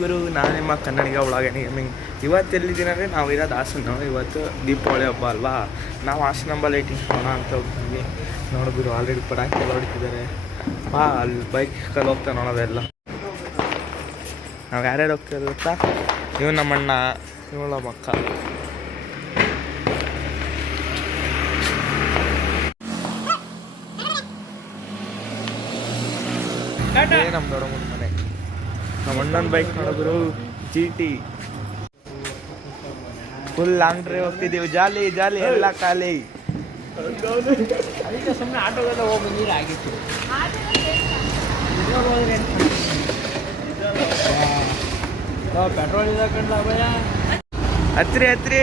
ಗುರು, ನಾನು ನಿಮ್ಮ ಕನ್ನಡಿಗ ಒಳಗೇನೆ ಗೇಮಿಂಗ್. ಇವತ್ತು ಎಲ್ಲಿದ್ದೀನಂದರೆ ನಾವು ಇರೋದು ಹಾಸನ. ಇವತ್ತು ದೀಪಾವಳಿ ಹಬ್ಬ ಅಲ್ವಾ, ನಾವು ಹಾಸನ ಲೈಟಿಂಗ್ ಮಾಡೋಣ ಅಂತ ಹೋಗ್ತೀವಿ. ನೋಡಿದ್ರು ಆಲ್ರೆಡಿ ಪಟಾಕಿ ಎಲ್ಲ ಹೊಡಿತಿದ್ದಾರೆ. ಅಲ್ಲಿ ಬೈಕಲ್ಲಿ ಹೋಗ್ತಾ ನೋಡೋದೆಲ್ಲ. ನಾವು ಯಾರ್ಯಾರು ಹೋಗ್ತೀವಿ ಗೊತ್ತಾ? ಇವ್ ನಮ್ಮಣ್ಣ, ಇವಳ ಮಕ್ಕ. ನಮ್ಮ ದೊಡ್ಡಮ್ಮನ ಮನೆ. ನಮ್ಮ ಅಣ್ಣನ ಬೈಕ್ ನೋಡಿದ್ರು GT. ಫುಲ್ ಲಾಂಗ್ ಡ್ರೈವ್ ಹೋಗ್ತಿದ್ದೀವಿ. ಜಾಲಿ ಜಾಲಿ ಎಲ್ಲ ಖಾಲಿ. ಅದಕ್ಕೆ ಸುಮ್ಮನೆ ಆಟೋಗೆಲ್ಲ ಹೋಗಿ ನೀರು ಆಗಿತ್ತು. ಪೆಟ್ರೋಲ್ ಇದೆ ಕಂಡ್ಲ ಭಯ. ಹತ್ರಿ ಹತ್ರಿ.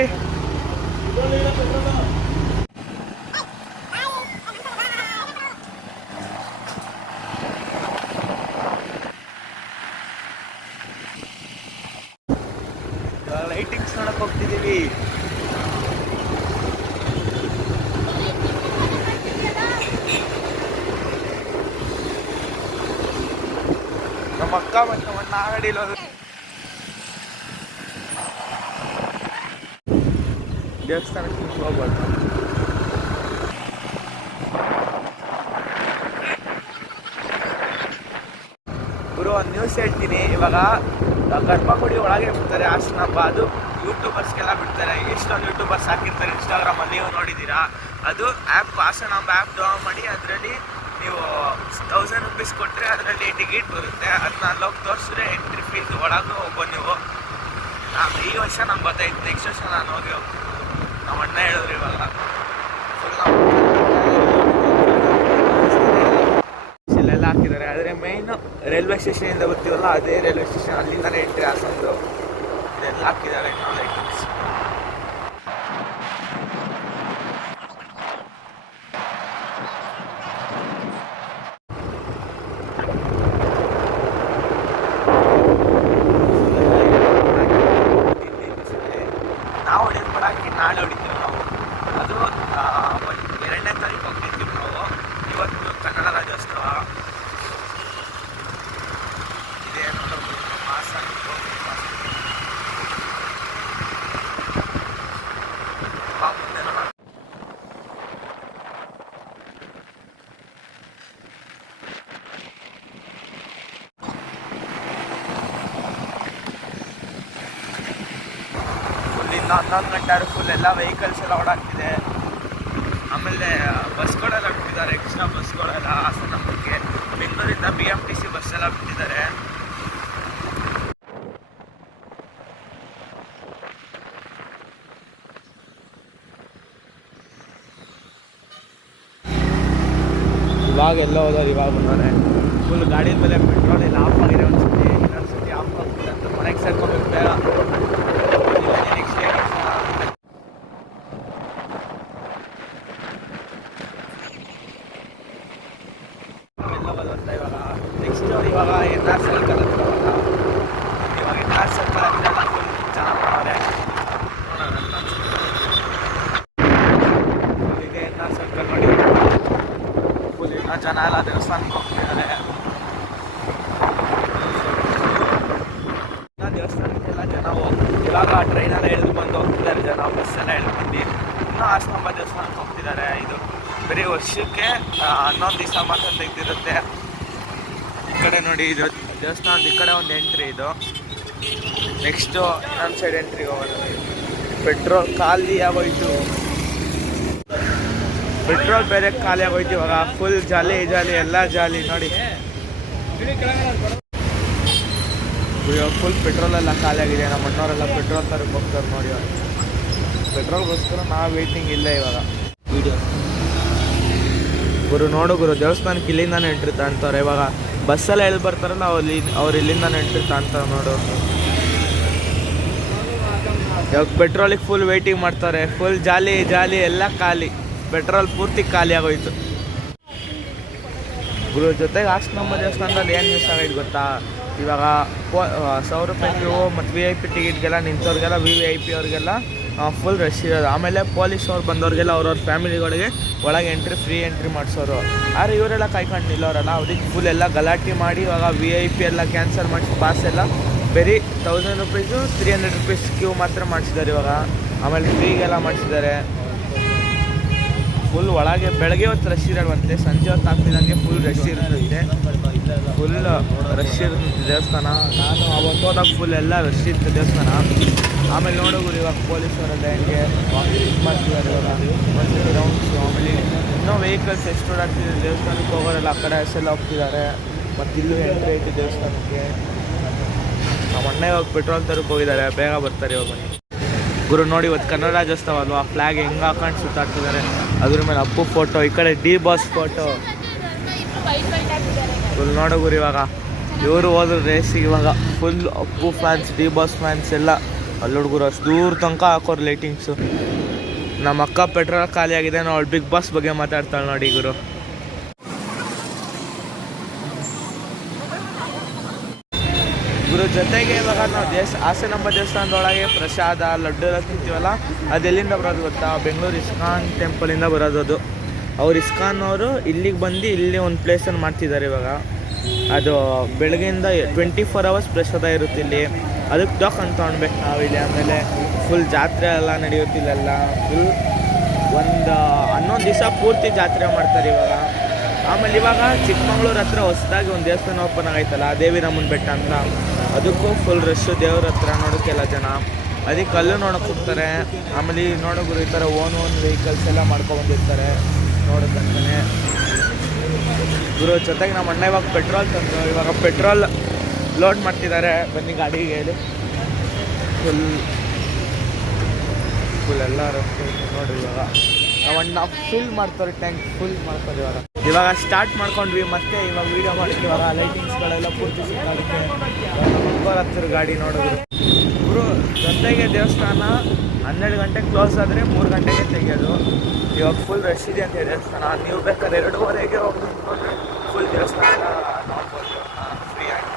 ಲೈಟಿಂಗ್ಸ್ ನೋಡಕ್ ಹೋಗ್ತಿದ್ದೀವಿ. ನಮ್ಮ ಅಕ್ಕ ಮತ್ತು ನಮ್ಮ ಅಣ್ಣ ಗಾಡಿಲಿ ಹೋದ್ರು. ದೇವಸ್ಥಾನಕ್ಕೆ ಹೋಗ್ಬಾರ್ದು. ಗುರು, ಒಂದು ನ್ಯೂಸ್ ಹೇಳ್ತೀನಿ. ಇವಾಗ ಗರ್ಭಗುಡಿ ಒಳಗೆ ಬಿಡ್ತಾರೆ ಹಾಸನ ಹಬ್ಬ. ಅದು ಯೂಟ್ಯೂಬರ್ಸ್ಗೆಲ್ಲ ಬಿಡ್ತಾರೆ. ಎಷ್ಟೊಂದು ಯೂಟ್ಯೂಬರ್ಸ್ ಹಾಕಿರ್ತಾರೆ ಇನ್ಸ್ಟಾಗ್ರಾಮಲ್ಲಿ, ನೀವು ನೋಡಿದ್ದೀರಾ. ಅದು ಆ್ಯಪ್, ಹಾಸನ ಹಬ್ಬ ಆ್ಯಪ್ ಡೌನ್ ಮಾಡಿ ಅದರಲ್ಲಿ ನೀವು 1000 ರೂಪೀಸ್ ಕೊಟ್ಟರೆ ಅದರಲ್ಲಿ ಟಿಕೆಟ್ ಬರುತ್ತೆ. ಅದನ್ನ ಅಲ್ಲೋಗಿ ತೋರಿಸಿದ್ರೆ ಎಂಟ್ರಿ ಫೀಸ್ ಒಳಗೂ ಹೋಗ್ಬೋದು ನೀವು. ಈ ವರ್ಷ ನಂಗೆ ಗೊತ್ತಾಯ್ತು, ನೆಕ್ಸ್ಟ್ ವರ್ಷ ನಾನು ಹೋಗಿ ಹೋಗ್ತೀನಿ. ನಮ್ಮ ಅಣ್ಣ ಹೇಳಿದ್ರು ಇವಾಗ ಫುಲ್ ಇಲ್ಲೆಲ್ಲ ಹಾಕಿದ್ದಾರೆ. ಆದರೆ ಮೇಯ್ನು ರೈಲ್ವೆ ಸ್ಟೇಷನಿಂದ ಬರ್ತೀವಲ್ಲ, ಅದೇ ರೈಲ್ವೆ ಸ್ಟೇಷನ್, ಅಲ್ಲಿಂದಲೇ ಎಂಟ್ರಿ ಹಾಸನದು. ಇದೆಲ್ಲ ಹಾಕಿದ್ದಾರೆ ಲೈಟಿಂಗ್ಸ್. ನಾವು ಹೊಡೆಯೋದು ಪಟಾಕಿ ನಾಳೆ ಹೊಡಿತೀವಿ ನಾವು. ಅದು 2ನೇ ತಾರೀಕು ಹೋಗ್ತಿರ್ತೀವಿ ನಾವು. ಇವತ್ತು ಕನ್ನಡ ರಾಜ್ಯೋತ್ಸವ ಇದೆ. ಮಾಸ ಫುಲ್ಲಿಂದ 11 ಗಂಟೆ ಆದರೂ ಫುಲ್ ಎಲ್ಲ ವೆಹಿಕಲ್ಸ್ ಎಲ್ಲ ಓಡಾಡ್ತಿದೆ. ಆಮೇಲೆ ಬಸ್ಗಳೆಲ್ಲ ಬಿಟ್ಟಿದ್ದಾರೆ, ಎಕ್ಸ್ಟ್ರಾ ಬಸ್ಗಳೆಲ್ಲ ಹಾಸನ ಬಗ್ಗೆ. ಬೆಂಗಳೂರಿಂದ BMTC ಬಸ್ ಎಲ್ಲ ಬಿಟ್ಟಿದ್ದಾರೆ. ಇವಾಗ ಎಲ್ಲ ಹೋದವ್ರು ಇವಾಗ ಬಂದವ್ರೆ. ಫುಲ್ ಗಾಡಿ ಮೇಲೆ ಪೆಟ್ರೋಲ್ ಎಲ್ಲ ಆಫ್ ಆಗಿದೆ. ಒಂದ್ಸತಿ ಇನ್ನೊಂದು ಸತಿ ಆಫ್ ಆಗ್ತಿದೆ ಅಂತ ಮನೆಗೆ ಸೇರ್ಕೋಬೇಕು ಬೇಗ. ನೆಕ್ಸ್ಟ್ ಡೇ ಎಲ್ಲ ಬರುತ್ತೆ. ಇವಾಗ ನೆಕ್ಸ್ಟ್ ಇವಾಗ NR ಸರ್ಕಲ್ ಹತ್ರ ಇವಾಗ NR ಸರ್ಕಲ್ ಹತ್ರ ಫುಲ್ ಚೆನ್ನಾಗಿ ಮಾಡೋರೆ. ಇದೆ NR ಸರ್ಕಲ್ ನೋಡಿ, ಫುಲ್ ಇನ್ನೂ ಜನ ಎಲ್ಲ ದೇವಸ್ಥಾನಕ್ಕೆ ಹೋಗ್ತಿದ್ದಾರೆ. ದೇವಸ್ಥಾನಕ್ಕೆಲ್ಲ ಜನ ಇವಾಗ ಟ್ರೈನೆಲ್ಲ ಎಳೆದು ಬಂದು ಹೋಗ್ತಿದ್ದಾರೆ ಜನ, ಬಸ್ಸೆಲ್ಲ ಎಳೆದು ಬಂದು ಇನ್ನೂ ಹಾಸನಾಂಬ ದೇವಸ್ಥಾನಕ್ಕೆ ಹೋಗ್ತಿದ್ದಾರೆ. ಇದು ಬರೀ ವರ್ಷಕ್ಕೆ 11 ದಿವಸ ಮಾತ್ರ ತೆಗೆದಿರುತ್ತೆ. ಈ ಕಡೆ ನೋಡಿ, ಇದು ದೇವಸ್ಥಾನದ ಈ ಕಡೆ ಒಂದು ಎಂಟ್ರಿ. ಇದು ನೆಕ್ಸ್ಟು ಇನ್ನೊಂದು ಸೈಡ್ ಎಂಟ್ರಿಗೆ ಹೋಗೋದು. ಪೆಟ್ರೋಲ್ ಖಾಲಿ ಆಗೋಯ್ತು. ಪೆಟ್ರೋಲ್ ಬೇರೆ ಖಾಲಿ ಆಗೋಯ್ತು. ಇವಾಗ ಫುಲ್ ಜಾಲಿ ಜಾಲಿ ಎಲ್ಲ ಜಾಲಿ ನೋಡಿ. ಇವಾಗ ಫುಲ್ ಪೆಟ್ರೋಲೆಲ್ಲ ಖಾಲಿ ಆಗಿದೆ. ನಮ್ಮ ಅಣ್ಣವರೆಲ್ಲ ಪೆಟ್ರೋಲ್ ತರಕ್ಕೆ ಹೋಗ್ತಾರೆ ನೋಡಿ. ಪೆಟ್ರೋಲ್ಗೋಸ್ಕರ ನಾವು ವೇಟಿಂಗ್ ಇಲ್ಲ ಇವಾಗ. ವಿಡಿಯೋ ಗುರು ನೋಡು ಗುರು, ದೇವಸ್ಥಾನಕ್ಕೆ ಇಲ್ಲಿಂದಾನೆ ಎಂಟ್ರಿ ಅಂತಾರೆ. ಇವಾಗ ಬಸ್ಸೆಲ್ಲ ಎಲ್ಲಿ ಬರ್ತಾರಲ್ಲ ಅವ್ರು ಇಲ್ಲಿಂದಾನೆ ಎಂಟ್ರಿ ಅಂತಾರೆ ನೋಡು. ಇವಾಗ ಪೆಟ್ರೋಲಿಗೆ ಫುಲ್ ವೇಟಿಂಗ್ ಮಾಡ್ತಾರೆ. ಫುಲ್ ಜಾಲಿ ಜಾಲಿ ಎಲ್ಲ ಖಾಲಿ. ಪೆಟ್ರೋಲ್ ಪೂರ್ತಿ ಖಾಲಿ ಆಗೋಯ್ತು ಗುರು. ಜೊತೆಗೆ ಹಾಸನಾಂಬ ದೇವಸ್ಥಾನದಲ್ಲಿ ಏನು ನ್ಯೂಸ್ ಆಗೈತೆ ಗೊತ್ತಾ? ಇವಾಗ 1000 ರೂಪಾಯಿ ಕ್ಯೂ ಮತ್ತು VIP ಟಿಕೆಟ್ಗೆಲ್ಲ ನಿಂತವ್ರಿಗೆಲ್ಲ VIP ಅವ್ರಿಗೆಲ್ಲ ಫುಲ್ ರಶ್ ಇರೋದು. ಆಮೇಲೆ ಪೊಲೀಸ್ ಅವ್ರು ಬಂದವ್ರಿಗೆಲ್ಲ ಅವ್ರವ್ರ ಫ್ಯಾಮಿಲಿಗಳಿಗೆ ಒಳಗೆ ಫ್ರೀ ಎಂಟ್ರಿ ಮಾಡಿಸೋರು. ಆದರೆ ಇವರೆಲ್ಲ ಕಾಯ್ಕೊಂಡು ನಿಲ್ಲೋರಲ್ಲ, ಅವ್ರಿಗೆ ಫುಲ್ ಎಲ್ಲ ಗಲಾಟೆ ಮಾಡಿ ಇವಾಗ VIP ಎಲ್ಲ ಕ್ಯಾನ್ಸಲ್ ಮಾಡಿಸಿ ಪಾಸ್ ಎಲ್ಲ ಬರೀ 1000 ರುಪೀಸು 300 ರುಪೀಸ್ ಕ್ಯೂ ಮಾತ್ರ ಮಾಡಿಸಿದ್ದಾರೆ ಇವಾಗ. ಆಮೇಲೆ ಫ್ರೀಗೆಲ್ಲ ಮಾಡಿಸಿದ್ದಾರೆ. ಫುಲ್ ಒಳಗೆ ಬೆಳಗ್ಗೆ ಹೊತ್ತು ರಶ್ ಇರೋವಂತೆ, ಸಂಜೆ ಹೊತ್ತು ಆಗ್ತಿದ್ದಂಗೆ ಫುಲ್ ರಶ್ ಇರುತ್ತೆ. ಫುಲ್ ರಶ್ ಇರುತ್ತೆ ದೇವಸ್ಥಾನ. ನಾನು ಅವತ್ತು ಹೋದಾಗ ಫುಲ್ ಎಲ್ಲ ರಶ್ ಇತ್ತು ದೇವಸ್ಥಾನ. ಆಮೇಲೆ ನೋಡೋರು ಇವಾಗ ಪೊಲೀಸವರೆಲ್ಲ ಹೆಂಗೆ ಇದು ಮಾಡ್ತಿದ್ದಾರೆ ಇವಾಗ ಒಂದು ರೌಂಡ್ಸು. ಆಮೇಲೆ ಇನ್ನೂ ವೆಹಿಕಲ್ಸ್ ಎಷ್ಟು ಓಡಾಡ್ತಿದ್ದಾರೆ ದೇವಸ್ಥಾನಕ್ಕೆ ಹೋಗೋರೆಲ್ಲ ಆ ಕಡೆ ಎಲ್ಲ ಹೋಗ್ತಿದ್ದಾರೆ. ಮತ್ತು ಇಲ್ಲೂ ಎಂಟ್ರಿ ಐತಿ ದೇವಸ್ಥಾನಕ್ಕೆ. ನಮ್ಮ ಅಣ್ಣ ಇವಾಗ ಪೆಟ್ರೋಲ್ ತರಕ್ಕೆ ಹೋಗಿದ್ದಾರೆ, ಬೇಗ ಬರ್ತಾರೆ ಇವಾಗ ಬನ್ನಿ. ಗುರು ನೋಡಿ ಇವತ್ತು ಕನ್ನಡ ರಾಜ್ಯೋತ್ಸವ ಅಲ್ವಾ, ಫ್ಲ್ಯಾಗ್ ಹೆಂಗೆ ಹಾಕೊಂಡು ಸುತ್ತಾಡ್ತಿದ್ದಾರೆ. ಅದ್ರ ಮೇಲೆ ಅಪ್ಪು ಫೋಟೋ, ಈ ಕಡೆ ಡಿ ಬಾಸ್ ಫೋಟೋ. ಫುಲ್ ನೋಡೋ ಗುರು ಇವಾಗ ಇವರು ಹೋದ್ರು ರೇಸಿಗೆ. ಇವಾಗ full Appu fans, D boss fans ಎಲ್ಲ ಅಲ್ಲಿ ಹುಡುಗರು ಅಷ್ಟು ದೂರ ತನಕ ಹಾಕೋರು ಲೈಟಿಂಗ್ಸು. ನಮ್ಮ ಅಕ್ಕ ಪೆಟ್ರೋಲ್ ಖಾಲಿ ಆಗಿದೆ, ನಾವು ಅವಳು ಬಿಗ್ ಬಾಸ್ ಬಗ್ಗೆ ಮಾತಾಡ್ತಾಳೆ ನೋಡಿ ಗುರು. ಗುರು ಜೊತೆಗೆ ಇವಾಗ ನಾವು ಹಾಸನಾಂಬ ದೇವಸ್ಥಾನದೊಳಗೆ ಪ್ರಸಾದ ಲಡ್ಡು ಎಲ್ಲ ತಿಂತೀವಲ್ಲ, ಅದೆಲ್ಲಿಂದ ಬರೋದು ಗೊತ್ತಾ? ಬೆಂಗಳೂರು ಇಸ್ಕಾನ್ ಟೆಂಪಲಿಂದ ಬರೋದು ಅದು. ಅವ್ರು ಇಸ್ಕಾನ್ ಅವರು ಇಲ್ಲಿಗೆ ಬಂದು ಇಲ್ಲಿ ಒಂದು ಪ್ಲೇಸನ್ನು ಮಾಡ್ತಿದ್ದಾರೆ ಇವಾಗ. ಅದು ಬೆಳಗ್ಗೆಯಿಂದ 24 hours ಪ್ರಸಾದ ಇರುತ್ತೆ ಇಲ್ಲಿ. ಅದಕ್ಕೆ ಟೋಕನ್ ತೊಗೊಳ್ಬೇಕು ನಾವಿಲ್ಲಿ. ಆಮೇಲೆ ಫುಲ್ ಜಾತ್ರೆ ಎಲ್ಲ ನಡೆಯುತ್ತಿಲ್ಲೆಲ್ಲ. ಫುಲ್ ಒಂದು 11 ದಿವಸ ಪೂರ್ತಿ ಜಾತ್ರೆ ಮಾಡ್ತಾರೆ ಇವಾಗ. ಆಮೇಲೆ ಇವಾಗ ಚಿಕ್ಕಮಂಗ್ಳೂರು ಹತ್ರ ಹೊಸದಾಗಿ ಒಂದು ದೇವಸ್ಥಾನ ಓಪನ್ ಆಗೈತಲ್ಲ, ದೇವಿರಮ್ಮನ ಬೆಟ್ಟ ಅಂತ, ಅದಕ್ಕೂ ಫುಲ್ ರಶ್ಶು. ದೇವ್ರ ಹತ್ರ ನೋಡೋಕ್ಕೆಲ್ಲ ಜನ, ಅದಕ್ಕೆ ಅಲ್ಲೂ ನೋಡೋಕೆ ಹೋಗ್ತಾರೆ. ಆಮೇಲೆ ನೋಡೋರು ಈ ಥರ ಓನ್ ವೆಹಿಕಲ್ಸ್ ಎಲ್ಲ ಮಾಡ್ಕೊಬಂದಿರ್ತಾರೆ ನೋಡೋಕ್ಕಂತಾನೆ ಗುರು. ಜೊತೆಗೆ ನಮ್ಮ ಅಣ್ಣ ಇವಾಗ ಪೆಟ್ರೋಲ್ ತಂದು ಇವಾಗ ಪೆಟ್ರೋಲ್ ಲೋಡ್ ಮಾಡ್ತಿದ್ದಾರೆ. ಬನ್ನಿ ಗಾಡಿಗೆ ಹೇಳಿ. ಫುಲ್ ಎಲ್ಲ ನೋಡಿರಿ ಇವಾಗ ನಮ್ಮ ಅಣ್ಣ ಫುಲ್ ಮಾಡ್ತಾರೆ, ಟ್ಯಾಂಕ್ ಫುಲ್ ಮಾಡ್ತಾರೆ ಇವಾಗ ಸ್ಟಾರ್ಟ್ ಮಾಡ್ಕೊಂಡ್ವಿ. ಮತ್ತೆ ಇವಾಗ ವೀಡಿಯೋ ಮಾಡೋಕ್ಕೆ ಇವಾಗ ಲೈಟಿಂಗ್ಸ್ಗಳೆಲ್ಲ ಪೂರ್ತಿ ಸಿಕ್ಕಾಗುತ್ತೆ. ಹತ್ತಿರ ಗಾಡಿ ನೋಡಿದ್ರು ಗುರು. ಜೊತೆಗೆ ದೇವಸ್ಥಾನ 12 ಗಂಟೆಗೆ ಕ್ಲೋಸ್ ಆದರೆ 3 ಗಂಟೆಗೆ ತೆಗೆಯೋದು. ಇವಾಗ ಫುಲ್ ರಶ್ ಇದೆ ಅಂತ ದೇವಸ್ಥಾನ. ನೀವು ಬೇಕಾದ್ರೆ 2:15 ಹೋಗಿ ನಿಂತ್ಕೊಂಡ್ರೆ ಫುಲ್ ದೇವಸ್ಥಾನ ನೋಡ್ಬೋದು ಫ್ರೀ ಆಗಿ.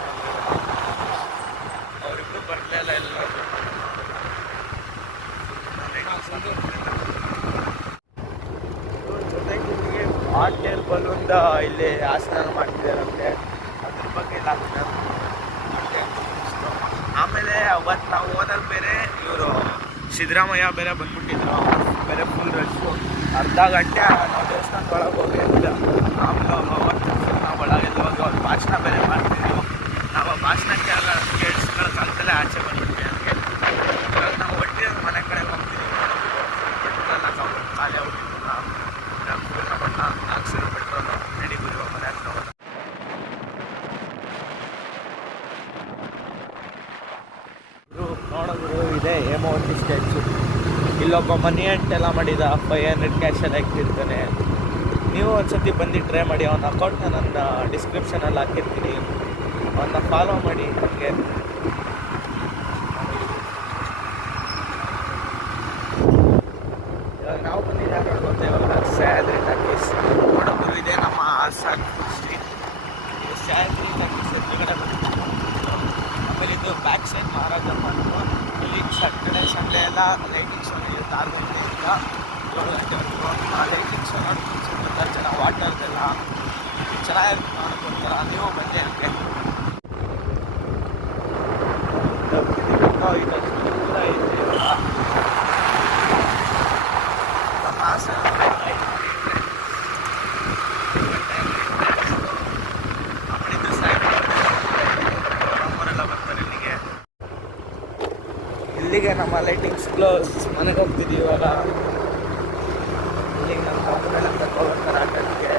ಅವರಿಬ್ಬರು ಬರಲಿಲ್ಲ ಎಲ್ಲ. ಜೊತೆಗೆ ನಿಮಗೆ ಹಾಟ್ ಏರ್ ಬಲೂನ್ದ ಇಲ್ಲಿ ಆಸನ ಮಾಡ್ತಿದ್ದಾರಂತೆ, ಅದ್ರ ಬಗ್ಗೆ ಎಲ್ಲ ಆಗ್ತದೆ. ಆಮೇಲೆ ಅವತ್ತು ನಾವು ಹೋದಾಗ ಬೇರೆ ಇವರು ಸಿದ್ದರಾಮಯ್ಯ ಬೇರೆ ಬಂದ್ಬಿಟ್ಟಿದ್ರು, ಬೇರೆ ಫುಲ್ ರಶ್ಶು. ಅರ್ಧ ಗಂಟೆ ನಾವು ದೇವಸ್ಥಾನದ ಒಳಗೆ ಹೋಗಿಲ್ಲ. ಆಮೇಲೆ ಅವತ್ತು ನಾವು ಒಳಗೆಲ್ಲ ಹೋಗಿ ಅವ್ರು ಭಾಷಣ ಬೇರೆ ಮಾಡ್ತಿದ್ರು. ನಾವು ಆ ಭಾಷಣಕ್ಕೆ ಕೇಳಿಸ್ಕೊಳ್ಳೋಕ್ಕಾಗ್ತಲೇ ಆಚೆ ಬಂದ್ಬಿಟ್ವಿ. ಹಂಗೆ ಇವಾಗ ನಾವು ಒಟ್ಟಿಗೆ ಮನೆ ಕಡೆ ಹೋಗ್ತೀವಿ. ಪೆಟ್ರೋಲ್ ಹಾಕೋದು ಖಾಲಿ ಹೋಗ್ತಿದ್ರು. ನಮ್ಮ 400 ಪೆಟ್ರೋಲು ನಡಿಗುರು ಮನೆ ಹತ್ರ ಹೋಗೋದು. ನೋಡೋದು ಇದೆ ಹೇಮಾವತಿ ಸ್ಟ್ಯಾಚು. ಇಲ್ಲೊಬ್ಬ ಮನಿ ಅಂಟೆಲ್ಲ ಮಾಡಿದ 500 ಕ್ಯಾಶಲ್ಲಿ ಹಾಕ್ತಿರ್ತಾನೆ. ನೀವು ಒಂದ್ಸತಿ ಬಂದು ಟ್ರೈ ಮಾಡಿ. ಅವನ ಅಕೌಂಟ್ನ ನನ್ನ ಡಿಸ್ಕ್ರಿಪ್ಷನಲ್ಲಿ ಹಾಕಿರ್ತೀನಿ, ಅವನ್ನ ಫಾಲೋ ಮಾಡಿ. ನನಗೆ ಇವಾಗ ನಾವು ಬಂದಿದ್ದಾಗ ಗೊತ್ತಾ, ಇವಾಗ ಸ್ಯಾದ್ರಿ ಟಾಕೀಸ್ ನೋಡೋದು ಇದೆ ನಮ್ಮ ಹಾಸನ್ ಸ್ಟ್ರೀಟ್. ಸ್ಯಾದ್ರಿ ಟಾಕೀಸ್ ಎದುರುಗಡೆ ಬಂದಿದ್ದು. ಆಮೇಲೆ ಇದು ಬ್ಯಾಕ್ ಸೈಡ್ ಮಹಾರಾಜಮ್ಮ ಅಂತ. ಇಲ್ಲಿ ಸ್ಯಾಟರ್ಡೆ ಸಂಡೇ ಎಲ್ಲ ಲೈಟಿಂಗ್ ಶೋ ನಡೆಯುತ್ತೆ 6 ಗಂಟೆಯಿಂದ 7 ಗಂಟೆವರೆಗೂ. ಆ ಲೈಟಿಂಗ್ ಶೋ ನೋಡ್ಕೊಂಡು ಜನ ವಾಟರ್ದೆಲ್ಲ ಚೆನ್ನಾಗಿರುತ್ತೆ ನೋಡ್ಕೊಂತಾರ. ನೀವು ಬಂದೆ ಹಂಗೆ ನಮ್ಮ ಹಾಸನ ಇಲ್ಲಿಗೆ ನಮ್ಮ ಲೈಟಿಂಗ್ಸ್ ಕ್ಲೋಸ್. ಮನೆಗೆ ಹೋಗ್ತಿದ್ದೀವಿ ಇವಾಗ. ಇಲ್ಲಿಗೆ ನಮ್ಮ ತಮ್ಮನೆಲ್ಲ ಕರ್ಕೊಳ್ತಾರೆ ಆಟಕ್ಕೆ.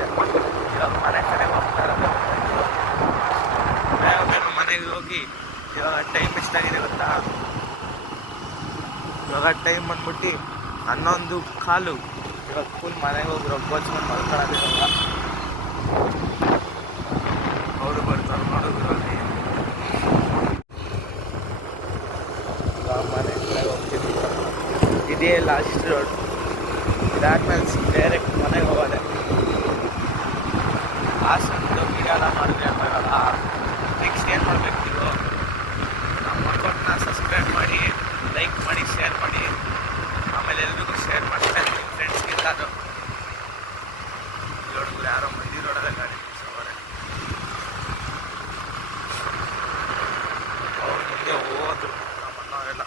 ಇವಾಗ ಮನೆ ಕಡೆ ಹೋಗ್ತಾರೆ. ಮನೆಗೆ ಹೋಗಿ ಇವಾಗ ಟೈಮ್ ಎಷ್ಟಾಗಿದೆ ಗೊತ್ತಾ? ಇವಾಗ ಟೈಮ್ ಬಂದ್ಬಿಟ್ಟು 11:15. ಇವಾಗ ಫುಲ್ ಮನೆಗೆ ಹೋಗಿ ರೊಕ್ಕೋಚ್ಕೊಂಡು ಮಲ್ಕೊಳ್ಳೋದು. ಇವಾಗ ಅವರು ಬರ್ತಾರೆ ನೋಡಿದ್ರು. ಅಲ್ಲಿ ಮನೆ ಕಡೆ ಹೋಗ್ತಿದ್ವಿ. ಇದೇ ಲಾಸ್ಟ್ ರೋಡ್. ಇದಾದ್ಮೇಲೆ ಡೈರೆಕ್ಟ್ ಮನೆಗೆ ಹೋಗೋದೆ. ಹಾಸನದ್ದು ವಿಡಿಯೋ ಎಲ್ಲ ಮಾಡಿದ್ರೆ ಇವಾಗ ನೆಕ್ಸ್ಟ್ ಏನು ಮಾಡಬೇಕು? ನೀವು ನಮ್ಮ ಅಕೌಂಟ್ನ ಸಬ್ಸ್ಕ್ರೈಬ್ ಮಾಡಿ, ಲೈಕ್ ಮಾಡಿ, ಶೇರ್ ಮಾಡಿ. ಆಮೇಲೆ ಎಲ್ರಿಗೂ ಶೇರ್ ಮಾಡ್ತಾ ಇದ್ದೀನಿ ಫ್ರೆಂಡ್ಸ್ಗೆಲ್ಲರೂ. ನೋಡಿದ್ರೆ ಯಾರೋ ಮಂದಿ ರೋಡದ ಗಾಡಿ ನಿಲ್ಸೋರೆ. ಅವ್ರು ಮುಂದೆ ಹೋದ್ರು ನಮ್ಮಣ್ಣವರೆಲ್ಲ.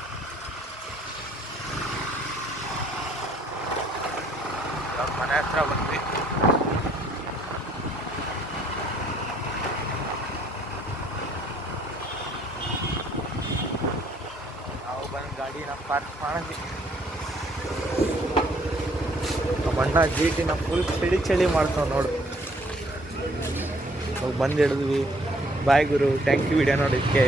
ಇವಾಗ ಮನೆ ಹತ್ರ ಬಂದ್ವಿ. ನಾವು ಬಂದು ಗಾಡಿನ ಪಾರ್ಕ್ ಮಾಡಿದ್ವಿ. ನಮ್ಮಣ್ಣ ಜೀಟಿನ ಫುಲ್ ಚಳಿ ಮಾಡ್ತಾವ ನೋಡು. ಬಂದು ಹಿಡಿದ್ವಿ. ಬಾಯ್ ಗುರು, ಥ್ಯಾಂಕ್ ಯು ವಿಡಿಯೋ ನೋಡೋದಕ್ಕೆ.